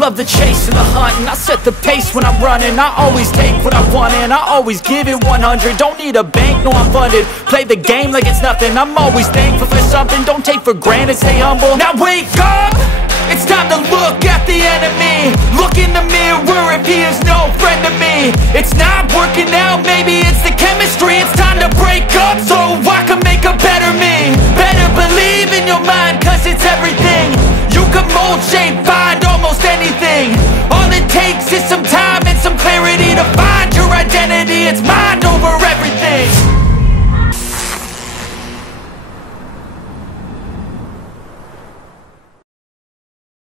Love the chase and the hunt, and I set the pace when I'm running. I always take what I want and I always give it 100. Don't need a bank, no I'm funded. Play the game like it's nothing. I'm always thankful for something. Don't take for granted, stay humble. Now wake up! It's time to look at the enemy. Look in the mirror if he is no friend to me. It's not working out, maybe it's the chemistry. It's time to break up so I can make a better me. Better believe in your mind, cause it's everything. You can mold, shape, find almost anything. All it takes is some time and some clarity to find your identity. It's mind over everything.